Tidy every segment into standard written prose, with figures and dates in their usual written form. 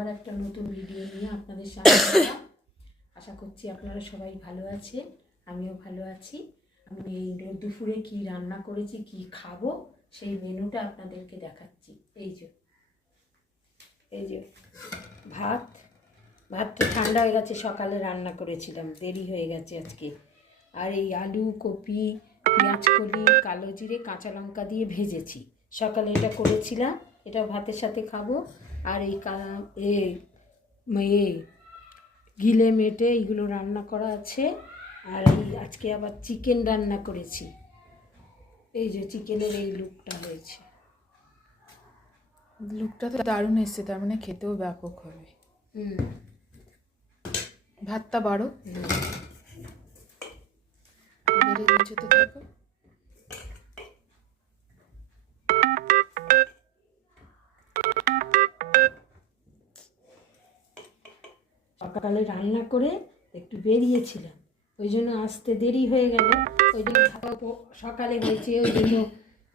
আবার একটা নতুন ভিডিও নিয়ে আপনাদের সামনে এলাম। আশা করছি আপনারা সবাই ভালো আছেন, আমিও ভালো আছি। আমি এই দুপুরে কি রান্না করেছি, কি খাবো, সেই মেনুটা আপনাদেরকে দেখাচ্ছি। এই যে ভাতটা ঠান্ডা হয়ে গেছে, সকালে রান্না করেছিলাম, দেরি হয়ে গেছে আজকে। আর এই আলু, কপি, পেঁয়াজ কলি, কালো জিরে, কাঁচা লঙ্কা দিয়ে ভেজেছি। সকালে এটা করেছিলাম, এটা ভাতের সাথে খাবো। আর এই গিলে মেটে এইগুলো রান্না করা আছে। আর এই আজকে আবার চিকেন রান্না করেছি। এই যে চিকেনের এই লুকটা হয়েছে, লুকটা তো দারুণ এসছে, তার মানে খেতেও ব্যাপক হবে। ভাতটা বাড়ো, নিচেতে থাকো। সকালে রান্না করে একটু বেরিয়েছিলাম, ওই জন্য আসতে দেরি হয়ে গেল। ওই জন্য সকালে হয়েছে, ওই জন্য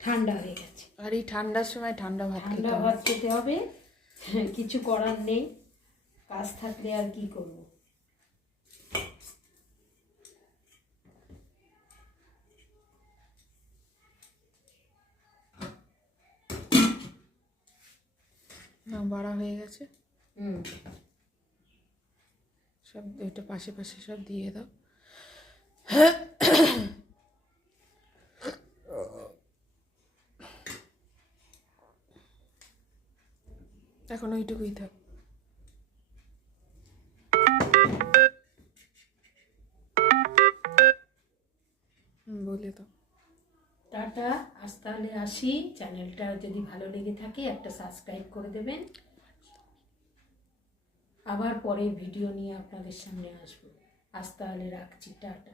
ঠান্ডা হয়ে গেছে। আর এই ঠান্ডার সময় ঠান্ডা ভাত খেতে হবে, কিছু করার নেই। কাজ থাকলে আর কি করব। না, বাড়া হয়ে গেছে। সব ওইটা পাশে পাশে সব দিয়ে দাও। এখন ওইটুকুই থাক। বলে দাও টাটা, আজ তাহলে আসি। চ্যানেলটা যদি ভালো লেগে থাকে একটা সাবস্ক্রাইব করে দেবেন। আবার পরে ভিডিও নিয়ে আপনাদের সামনে আসবো। আজ তাহলে রাখছি, টাটা।